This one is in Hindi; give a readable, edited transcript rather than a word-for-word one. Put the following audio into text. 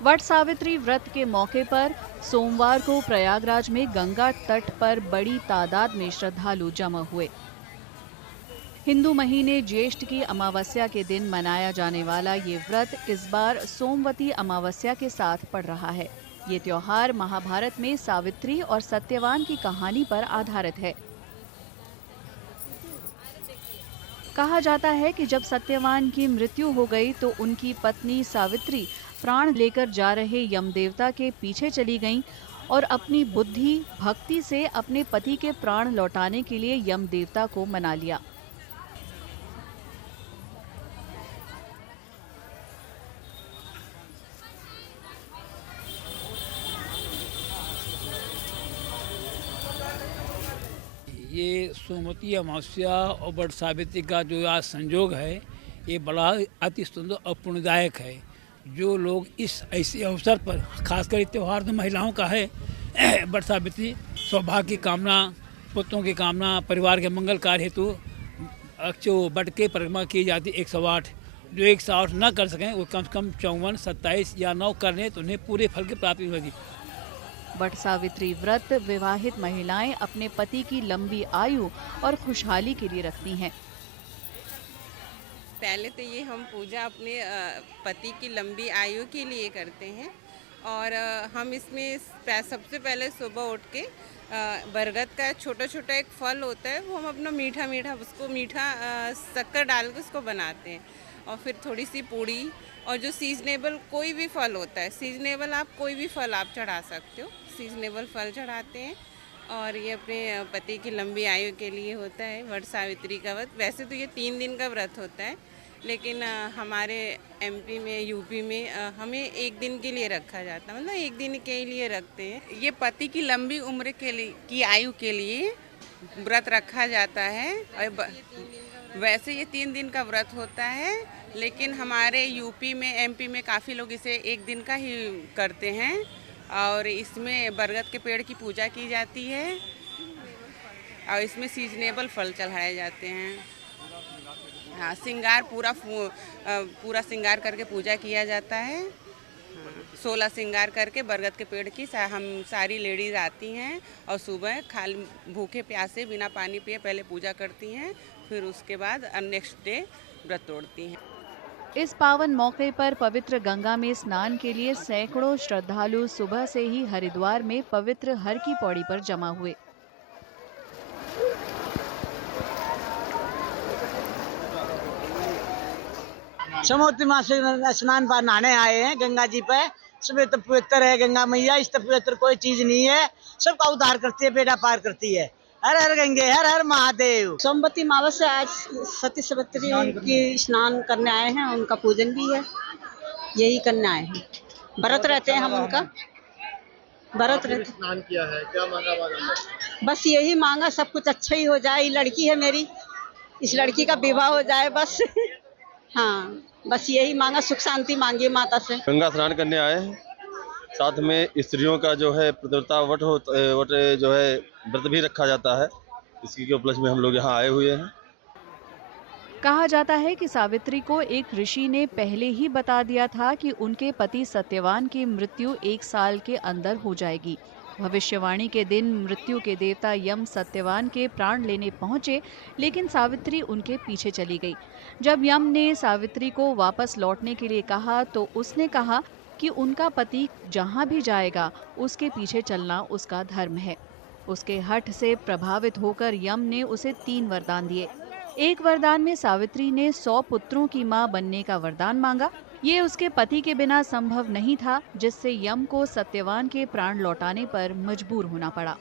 वट सावित्री व्रत के मौके पर सोमवार को प्रयागराज में गंगा तट पर बड़ी तादाद में श्रद्धालु जमा हुए। हिंदू महीने ज्येष्ठ की अमावस्या के दिन मनाया जाने वाला ये व्रत इस बार सोमवती अमावस्या के साथ पड़ रहा है। ये त्योहार महाभारत में सावित्री और सत्यवान की कहानी पर आधारित है। कहा जाता है कि जब सत्यवान की मृत्यु हो गई तो उनकी पत्नी सावित्री प्राण लेकर जा रहे यमदेवता के पीछे चली गईं और अपनी बुद्धि भक्ति से अपने पति के प्राण लौटाने के लिए यमदेवता को मना लिया। ये सोमवती अमावस्या और वट सावित्री का जो आज संयोग है, ये बड़ा अति सुंदर और पुण्यदायक है। जो लोग इस ऐसे अवसर पर, खासकर त्यौहार तो महिलाओं का है, वट सावित्री सौभाग्य की कामना, पुत्रों की कामना, परिवार के मंगल कार्य हेतु जो वट के परिक्रमा की जाती 108। जो 108 न कर सकें वो कम से कम 54, 27 या 9 कर लें तो उन्हें पूरे फल की प्राप्ति होगी। वट सावित्री व्रत विवाहित महिलाएं अपने पति की लंबी आयु और खुशहाली के लिए रखती हैं। पहले तो ये हम पूजा अपने पति की लंबी आयु के लिए करते हैं और हम इसमें सबसे पहले सुबह उठ के बरगद का छोटा छोटा एक फल होता है, वो हम अपना मीठा मीठा उसको मीठा शक्कर डाल के उसको बनाते हैं और फिर थोड़ी सी पूड़ी और जो सीजनेबल कोई भी फल होता है, सीजनेबल आप कोई भी फल आप चढ़ा सकते हो, सीजनेबल फल चढ़ाते हैं। और ये अपने पति की लंबी आयु के लिए होता है वट सावित्री का व्रत। वैसे तो ये 3 दिन का व्रत होता है, लेकिन हमारे एमपी में, यूपी में हमें 1 दिन के लिए रखा जाता है, मतलब 1 दिन के लिए रखते हैं। ये पति की लंबी उम्र के लिए, की आयु के लिए व्रत रखा जाता है। और वैसे ये 3 दिन का व्रत होता है, लेकिन हमारे यूपी में, एमपी में काफ़ी लोग इसे 1 दिन का ही करते हैं और इसमें बरगद के पेड़ की पूजा की जाती है और इसमें सीजनेबल फल चढ़ाए जाते हैं। हाँ, श्रृंगार पूरा श्रृंगार करके पूजा किया जाता है। 16 श्रृंगार करके बरगद के पेड़ की हम सारी लेडीज आती हैं और सुबह खाली भूखे प्यासे बिना पानी पिए पहले पूजा करती हैं, फिर उसके बाद नेक्स्ट डे व्रत तोड़ती हैं। इस पावन मौके पर पवित्र गंगा में स्नान के लिए सैकड़ों श्रद्धालु सुबह से ही हरिद्वार में पवित्र हर की पौड़ी पर जमा हुए। सोमवती माँ से स्नान पर नहाने आए हैं गंगा जी पे। सब तो पवित्र है गंगा मैया, इस तो पवित्र कोई चीज नहीं है। सबका उद्धार करती है, बेड़ा पार करती है। हर हर गंगे, हर हर महादेव। सोमवती अमावस्या आज सती सावित्री की स्नान करने आए हैं, उनका पूजन भी है, यही करने आए हैं। व्रत रहते हैं हम उनका, व्रत रहते। स्नान किया है, क्या मांगा मांगा? बस यही मांगा सब कुछ अच्छा ही हो जाए। ये लड़की है मेरी, इस लड़की का विवाह हो जाए बस। हाँ, बस यही मांगा, सुख शांति मांगी माता से। गंगा स्नान करने आए हैं, साथ में स्त्रियों का जो है पतिव्रता वट जो है व्रत भी रखा जाता है। इसी के उपलक्ष्य में हम लोग यहाँ आए हुए हैं। कहा जाता है कि सावित्री को एक ऋषि ने पहले ही बता दिया था कि उनके पति सत्यवान की मृत्यु 1 साल के अंदर हो जाएगी। भविष्यवाणी के दिन मृत्यु के देवता यम सत्यवान के प्राण लेने पहुंचे, लेकिन सावित्री उनके पीछे चली गई। जब यम ने सावित्री को वापस लौटने के लिए कहा तो उसने कहा कि उनका पति जहां भी जाएगा उसके पीछे चलना उसका धर्म है। उसके हठ से प्रभावित होकर यम ने उसे 3 वरदान दिए। एक वरदान में सावित्री ने 100 पुत्रों की मां बनने का वरदान मांगा। ये उसके पति के बिना संभव नहीं था, जिससे यम को सत्यवान के प्राण लौटाने पर मजबूर होना पड़ा।